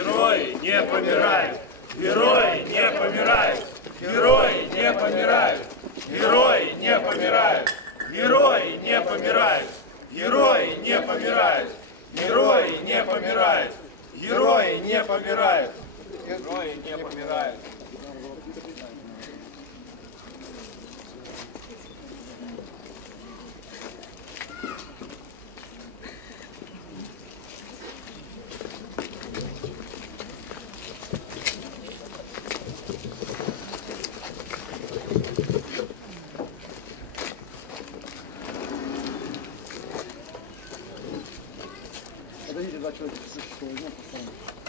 Герои не помирают! Герои не помирают! Герои не помирают! Герои не помирают! Герои не помирают! Герои не помирают! Герои не помирают! Герои не помирают! Герои не помирают! Подождите, два человека, что возьмем, поставим.